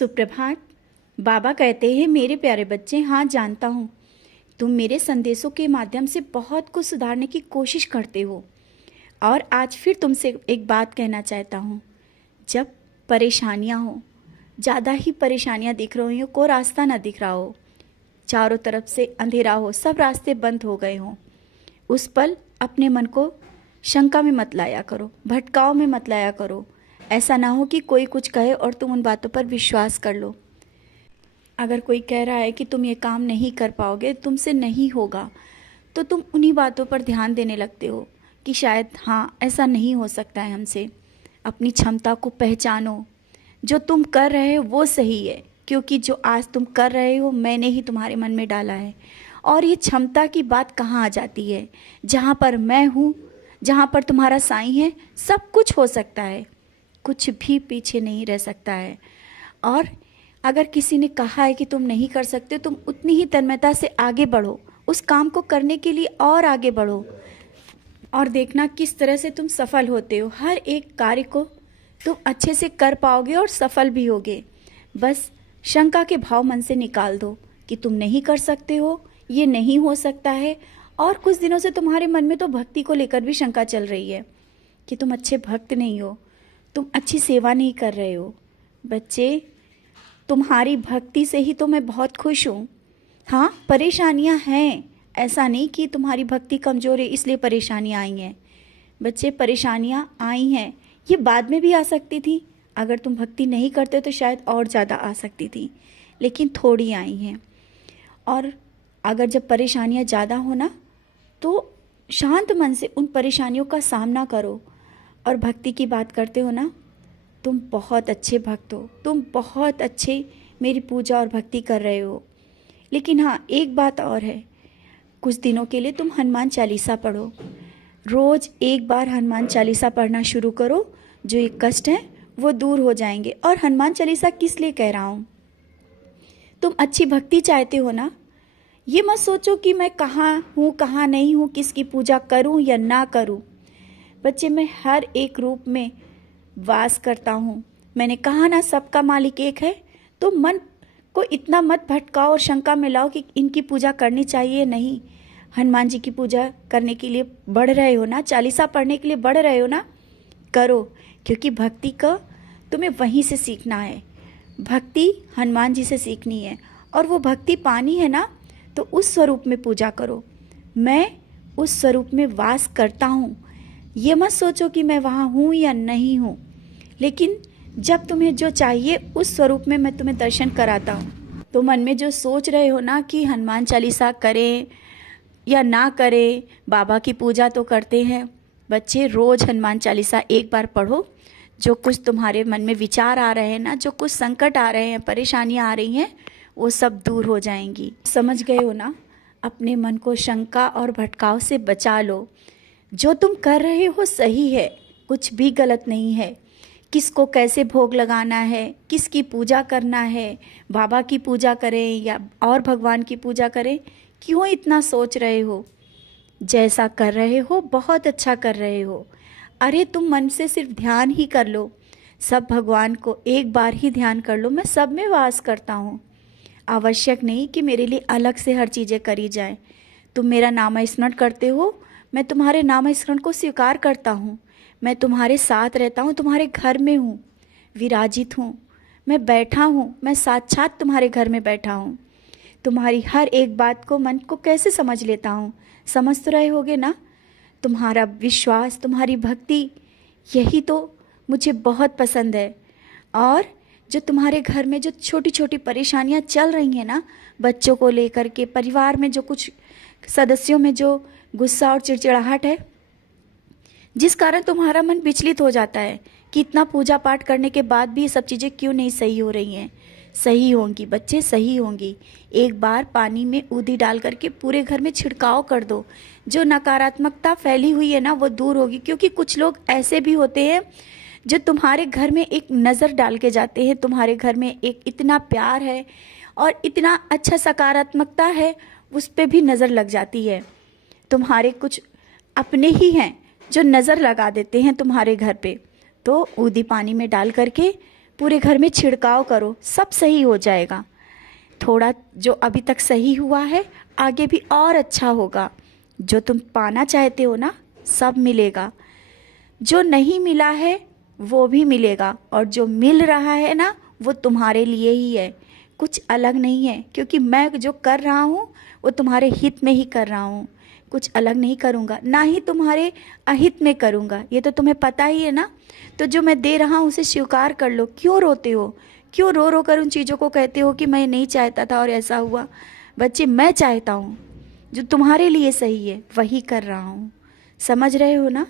सुप्रभात। बाबा कहते हैं, मेरे प्यारे बच्चे, हाँ जानता हूँ तुम मेरे संदेशों के माध्यम से बहुत कुछ सुधारने की कोशिश करते हो। और आज फिर तुमसे एक बात कहना चाहता हूँ। जब परेशानियाँ हो, ज़्यादा ही परेशानियाँ दिख रही हो, कोई रास्ता ना दिख रहा हो, चारों तरफ से अंधेरा हो, सब रास्ते बंद हो गए हों, उस पल अपने मन को शंका में मत लाया करो, भटकाव में मत लाया करो। ऐसा ना हो कि कोई कुछ कहे और तुम उन बातों पर विश्वास कर लो। अगर कोई कह रहा है कि तुम ये काम नहीं कर पाओगे, तुमसे नहीं होगा, तो तुम उन्हीं बातों पर ध्यान देने लगते हो कि शायद हाँ ऐसा नहीं हो सकता है हमसे। अपनी क्षमता को पहचानो। जो तुम कर रहे हो वो सही है, क्योंकि जो आज तुम कर रहे हो मैंने ही तुम्हारे मन में डाला है। और ये क्षमता की बात कहाँ आ जाती है? जहाँ पर मैं हूँ, जहाँ पर तुम्हारा साईं है, सब कुछ हो सकता है, कुछ भी पीछे नहीं रह सकता है। और अगर किसी ने कहा है कि तुम नहीं कर सकते, तुम उतनी ही तन्मयता से आगे बढ़ो, उस काम को करने के लिए और आगे बढ़ो, और देखना किस तरह से तुम सफल होते हो। हर एक कार्य को तुम अच्छे से कर पाओगे और सफल भी होगे। बस शंका के भाव मन से निकाल दो कि तुम नहीं कर सकते हो, ये नहीं हो सकता है। और कुछ दिनों से तुम्हारे मन में तो भक्ति को लेकर भी शंका चल रही है कि तुम अच्छे भक्त नहीं हो, तुम अच्छी सेवा नहीं कर रहे हो। बच्चे, तुम्हारी भक्ति से ही तो मैं बहुत खुश हूँ। हाँ, परेशानियाँ हैं, ऐसा नहीं कि तुम्हारी भक्ति कमज़ोर है इसलिए परेशानियाँ आई हैं। बच्चे, परेशानियाँ आई हैं, ये बाद में भी आ सकती थी। अगर तुम भक्ति नहीं करते तो शायद और ज़्यादा आ सकती थी, लेकिन थोड़ी आई हैं। और अगर जब परेशानियाँ ज़्यादा हो ना, तो शांत मन से उन परेशानियों का सामना करो। और भक्ति की बात करते हो ना, तुम बहुत अच्छे भक्त हो, तुम बहुत अच्छे मेरी पूजा और भक्ति कर रहे हो। लेकिन हाँ, एक बात और है, कुछ दिनों के लिए तुम हनुमान चालीसा पढ़ो। रोज़ एक बार हनुमान चालीसा पढ़ना शुरू करो, जो ये कष्ट हैं वो दूर हो जाएंगे। और हनुमान चालीसा किस लिए कह रहा हूँ? तुम अच्छी भक्ति चाहते हो ना, ये मत सोचो कि मैं कहाँ हूँ कहाँ नहीं हूँ, किसकी पूजा करूँ या ना करूँ। बच्चे, मैं हर एक रूप में वास करता हूँ। मैंने कहा ना, सबका मालिक एक है। तो मन को इतना मत भटकाओ और शंका में लाओ कि इनकी पूजा करनी चाहिए नहीं। हनुमान जी की पूजा करने के लिए बढ़ रहे हो ना, चालीसा पढ़ने के लिए बढ़ रहे हो ना, करो। क्योंकि भक्ति का तुम्हें वहीं से सीखना है। भक्ति हनुमान जी से सीखनी है, और वो भक्ति पानी है ना, तो उस स्वरूप में पूजा करो। मैं उस स्वरूप में वास करता हूँ। ये मत सोचो कि मैं वहाँ हूँ या नहीं हूँ, लेकिन जब तुम्हें जो चाहिए उस स्वरूप में मैं तुम्हें दर्शन कराता हूँ। तो मन में जो सोच रहे हो ना कि हनुमान चालीसा करें या ना करें, बाबा की पूजा तो करते हैं। बच्चे, रोज़ हनुमान चालीसा एक बार पढ़ो। जो कुछ तुम्हारे मन में विचार आ रहे हैं ना, जो कुछ संकट आ रहे हैं, परेशानियाँ आ रही हैं, वो सब दूर हो जाएंगी। समझ गए हो ना? अपने मन को शंका और भटकाव से बचा लो। जो तुम कर रहे हो सही है, कुछ भी गलत नहीं है। किसको कैसे भोग लगाना है, किसकी पूजा करना है, बाबा की पूजा करें या और भगवान की पूजा करें, क्यों इतना सोच रहे हो? जैसा कर रहे हो बहुत अच्छा कर रहे हो। अरे तुम मन से सिर्फ ध्यान ही कर लो, सब भगवान को एक बार ही ध्यान कर लो। मैं सब में वास करता हूँ। आवश्यक नहीं कि मेरे लिए अलग से हर चीज़ें करी जाएं। तुम मेरा नाम स्मरण करते हो, मैं तुम्हारे नाम स्मरण को स्वीकार करता हूँ। मैं तुम्हारे साथ रहता हूँ, तुम्हारे घर में हूँ, विराजित हूँ, मैं बैठा हूँ, मैं साक्षात तुम्हारे घर में बैठा हूँ। तुम्हारी हर एक बात को, मन को कैसे समझ लेता हूँ, समझ तो रहे होगे ना? तुम्हारा विश्वास, तुम्हारी भक्ति, यही तो मुझे बहुत पसंद है। और जो तुम्हारे घर में जो छोटी छोटी परेशानियाँ चल रही हैं ना, बच्चों को लेकर के, परिवार में जो कुछ सदस्यों में जो गुस्सा और चिड़चिड़ाहट है, जिस कारण तुम्हारा मन विचलित हो जाता है कि इतना पूजा पाठ करने के बाद भी ये सब चीज़ें क्यों नहीं सही हो रही हैं। सही होंगी बच्चे, सही होंगी। एक बार पानी में उदी डाल करके पूरे घर में छिड़काव कर दो। जो नकारात्मकता फैली हुई है ना, वो दूर होगी। क्योंकि कुछ लोग ऐसे भी होते हैं जो तुम्हारे घर में एक नज़र डाल के जाते हैं। तुम्हारे घर में एक इतना प्यार है और इतना अच्छा सकारात्मकता है, उस पर भी नज़र लग जाती है। तुम्हारे कुछ अपने ही हैं जो नज़र लगा देते हैं तुम्हारे घर पे। तो उदी पानी में डाल करके पूरे घर में छिड़काव करो, सब सही हो जाएगा। थोड़ा जो अभी तक सही हुआ है आगे भी और अच्छा होगा। जो तुम पाना चाहते हो ना, सब मिलेगा। जो नहीं मिला है वो भी मिलेगा, और जो मिल रहा है ना वो तुम्हारे लिए ही है, कुछ अलग नहीं है। क्योंकि मैं जो कर रहा हूँ वो तुम्हारे हित में ही कर रहा हूँ, कुछ अलग नहीं करूँगा, ना ही तुम्हारे अहित में करूँगा, ये तो तुम्हें पता ही है ना। तो जो मैं दे रहा हूँ उसे स्वीकार कर लो। क्यों रोते हो? क्यों रो रो कर उन चीज़ों को कहते हो कि मैं नहीं चाहता था और ऐसा हुआ? बच्चे, मैं चाहता हूँ जो तुम्हारे लिए सही है वही कर रहा हूँ, समझ रहे हो ना?